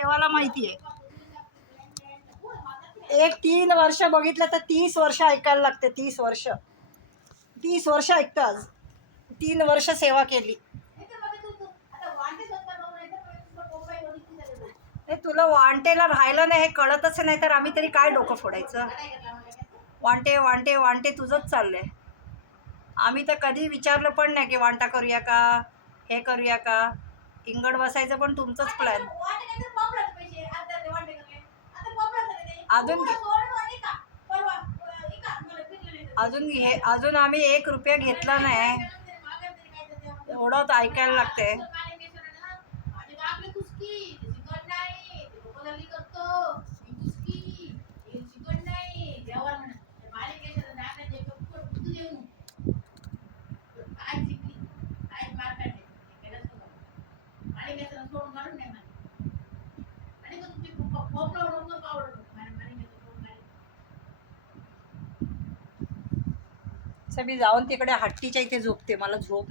देवाला माहिती आहे. एक 3 वर्ष बघितलं तर 30 वर्ष ऐकायला लागते. 30 वर्ष 30 वर्ष ऐकतं. आज 3 वर्ष सेवा केली. हे तुला वांटेला राहिलं नाही हे कळतच नाही तर आम्ही तरी काय डोकं फोडायचं. वांटे वांटे वांटे तुझंच चाललंय. आम्ही तर कधी विचारलं पण नाही की वांटा करूया का, हे करूया का. इंगड बसायचं पण तुमचंच प्लॅन. अजून आम्ही 1 रुपया घेतला नाही. एवढं तर ऐकायला लागते. मी जाऊन तिकडे हट्टीच्या इथे झोपते. मला झोप